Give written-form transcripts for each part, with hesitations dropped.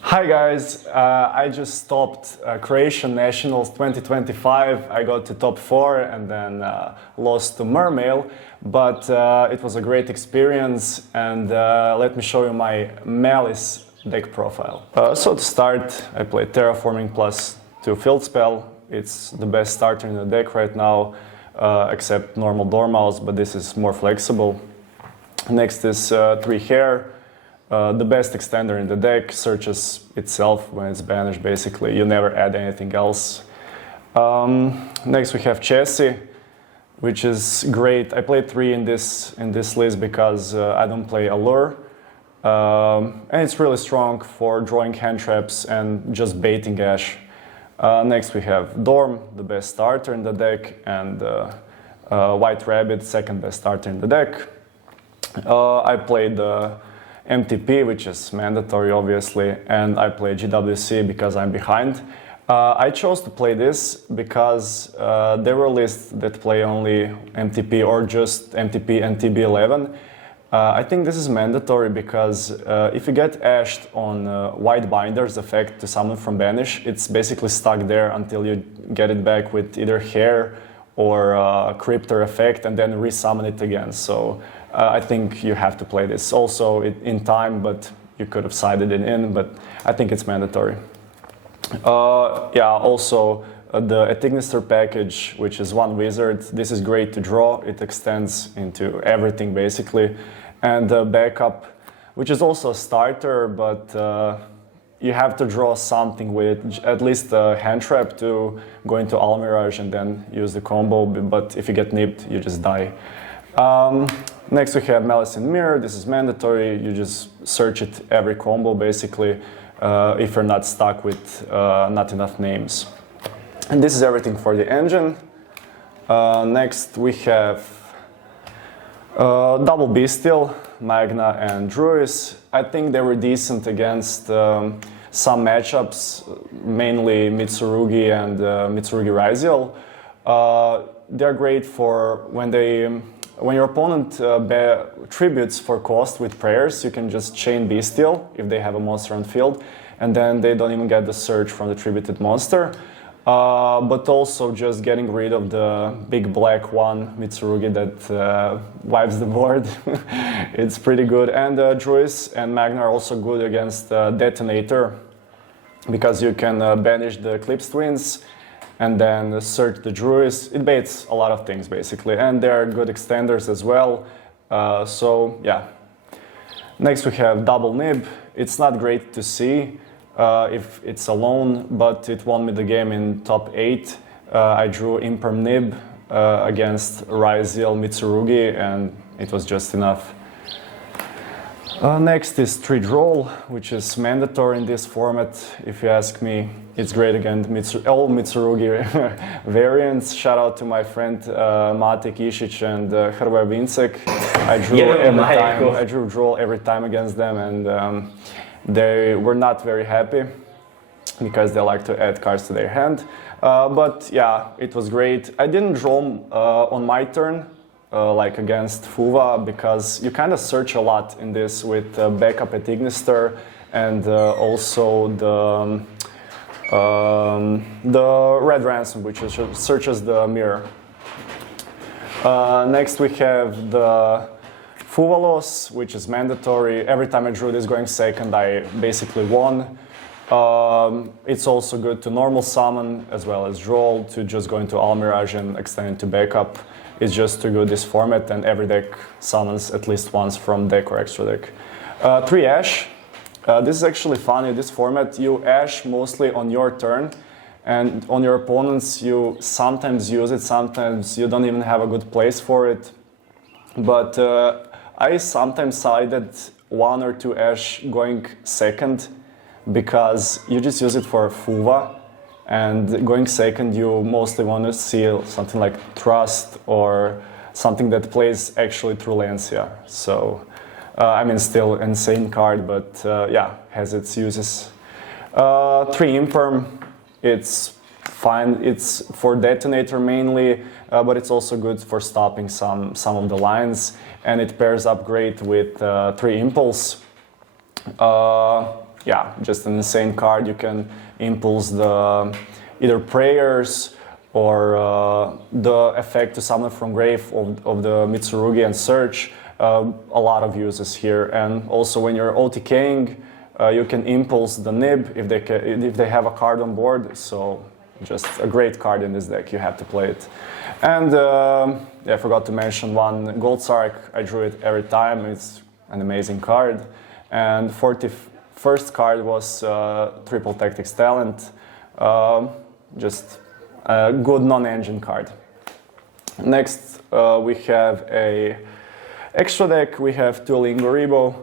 Hi guys, I just stopped Croatian Nationals 2025. I got to top 4 and then lost to Mermail, but it was a great experience, and let me show you my Maliss deck profile. So to start, I played Terraforming plus 2 Field Spell. It's the best starter in the deck right now, except normal Dormouse, but this is more flexible. Next is 3 Hare. The best extender in the deck, searches itself when it's banished, basically. You never add anything else. Next we have Chessy, which is great. I played 3 in this list because I don't play Allure. And it's really strong for drawing hand traps and just baiting Ash. Next we have Dorm, the best starter in the deck, and White Rabbit, second best starter in the deck. I played MTP, which is mandatory obviously, and I play GWC because I'm behind. I chose to play this because there were lists that play only MTP or just MTP and TB11. I think this is mandatory because if you get ashed on White Binder's effect to summon from banish, it's basically stuck there until you get it back with either Hare or Cryptor effect and then resummon it again. So I think you have to play this. Also in time, but you could have sided it in, but I think it's mandatory. Also the Ignister package, which is 1 wizard. This is great to draw. It extends into everything basically. And the backup, which is also a starter, but you have to draw something with at least a hand trap to go into Almirage and then use the combo, but if you get nipped, you just die. Next we have Malice in Mirror. This is mandatory. You just search it every combo basically if you're not stuck with not enough names. And this is everything for the engine. Next we have double Bystial, Magna and Druis. I think they were decent against some matchups, mainly Mitsurugi and Mitsurugi Ryziel. They're great for when your opponent tributes for cost with prayers. You can just chain Bystial if they have a monster on field, and then they don't even get the search from the tributed monster. But also just getting rid of the big black one Mitsurugi that wipes the board. It's pretty good. And Druis and Magna are also good against Detonator because you can banish the Eclipse Twins and then search the Druis. It baits a lot of things basically, and they're good extenders as well. So yeah. Next we have double Nib. It's not great to see if it's alone, but it won me the game in top 8. I drew Imperm Nib against Ryziel Mitsurugi, and it was just enough. Next is 3 Droll, which is mandatory in this format, if you ask me. It's great against all Mitsurugi variants. Shout out to my friend Mate Kisic and Hrvoje Vincek. I drew Droll every time against them, and they were not very happy because they like to add cards to their hand. But yeah, it was great. I didn't draw on my turn, like against Fuwa, because you kind of search a lot in this with backup at Ignister and also the Red Ransom, which searches the mirror. Next we have the Fuwalos, which is mandatory. Every time I drew this going second, I basically won. It's also good to normal summon as well as Droll, to just go into Almirage and extend it to backup. It's just too good this format, and every deck summons at least once from deck or extra deck. 3 Ash. This is actually funny. This format, you Ash mostly on your turn, and on your opponents you sometimes use it, sometimes you don't even have a good place for it. But I sometimes sided 1 or 2 Ash going second because you just use it for Fuwa, and going second you mostly want to seal something like Trust or something that plays actually through Lancia. So I mean, still insane card, but yeah, has its uses. 3 Imperm, it's fine. It's for Detonator mainly, but it's also good for stopping some of the lines, and it pairs up great with 3 Impulse. yeah, just an insane card. You can impulse the either prayers or the effect to summon from grave of the Mitsurugi and search. A lot of uses here, and also when you're OTKing, you can impulse the Nib if they have a card on board. So just a great card in this deck. You have to play it. And yeah, I forgot to mention one Gold Sarc. I drew it every time. It's an amazing card. And 41st card was Triple Tactics Talent. Just a good non-engine card. Next, we have a extra deck. We have Dueling Goribo.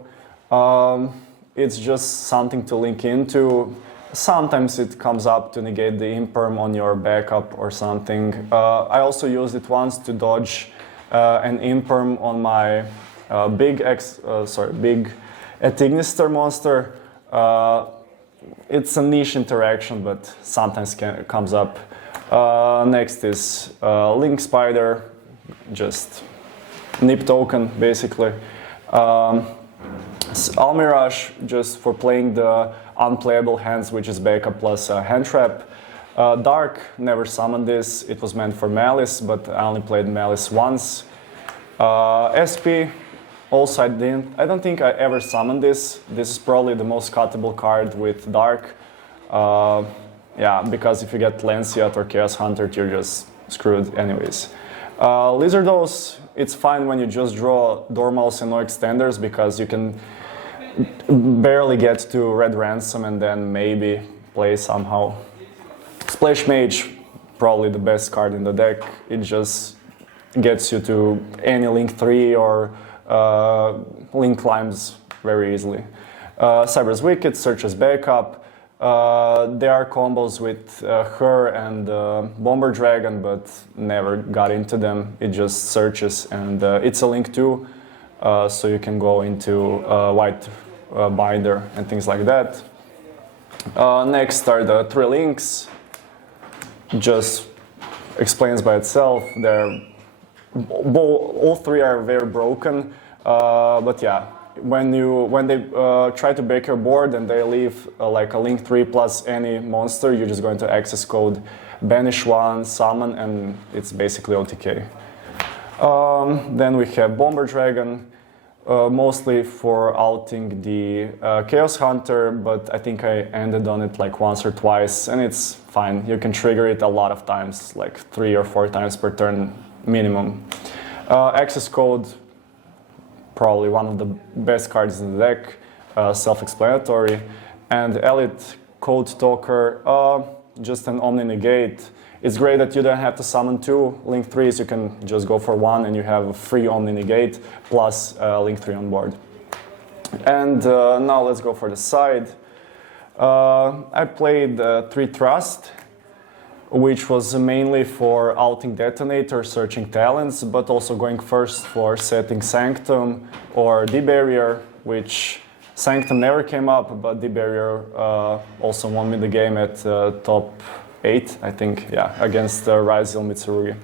It's just something to link into. Sometimes it comes up to negate the imperm on your backup or something. I also used it once to dodge an imperm on my big Etignister monster. It's a niche interaction, but sometimes comes up. Next is Link Spider, just nip token basically. Almirage, just for playing the unplayable hands, which is backup plus hand trap. Dark, never summoned this. It was meant for Maliss, but I only played Maliss once. SP, also I don't think I ever summoned this. This is probably the most cuttable card with Dark. Yeah, because if you get Lanciat or Chaos Hunter, you're just screwed anyways. Lizardos, it's fine when you just draw Dormouse and no extenders, because you can barely get to Red Ransom and then maybe play somehow. Splash Mage, probably the best card in the deck. It just gets you to any Link 3 or Link climbs very easily. Cyber's Wicked, searches backup. There are combos with Hare and Bomber Dragon, but never got into them. It just searches, and it's a Link 2, so you can go into White Binder and things like that. Next are the 3 links. Just explains by itself. All 3 are very broken, but yeah. When they try to break your board and they leave like a Link 3 plus any monster, you're just going to access code banish 1, summon, and it's basically OTK. Then we have Bomber Dragon, mostly for outing the Chaos Hunter, but I think I ended on it like once or twice, and it's fine. You can trigger it a lot of times, like 3 or 4 times per turn minimum. Access code, probably one of the best cards in the deck, self-explanatory. And Elite Code Talker, just an Omni Negate. It's great that you don't have to summon 2 Link 3s, you can just go for 1 and you have a free Omni Negate plus Link 3 on board. And now let's go for the side. I played 3 Trust, which was mainly for outing Detonator, searching talents, but also going first for setting Sanctum or D-Barrier, which Sanctum never came up, but D-Barrier also won me the game at top 8, I think, yeah, against Ryzel Mitsurugi.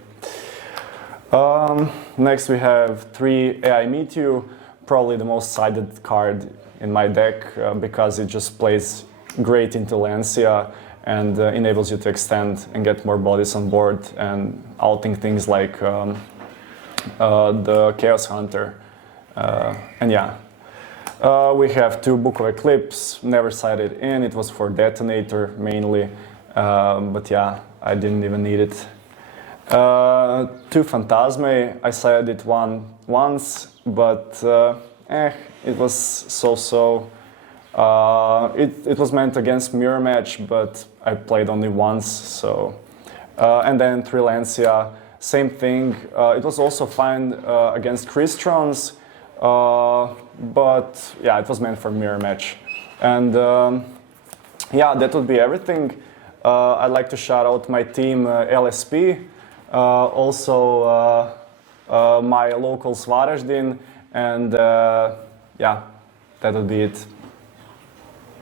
Next we have 3 AI Meet You, probably the most sided card in my deck because it just plays great into Lancia and enables you to extend and get more bodies on board and outing things like the Chaos Hunter. And yeah. We have 2 Book of Eclipse, never sided in, it was for Detonator mainly, but yeah, I didn't even need it. 2 Phantasme, I sided it once, but it was so-so. It was meant against Mirror Match, but I played only once, so. And then 3 Lancia, same thing. It was also fine against Cristrons, but yeah, it was meant for Mirror Match. And yeah, that would be everything. I'd like to shout out my team LSP, also my local Svaraždin, and yeah, that would be it.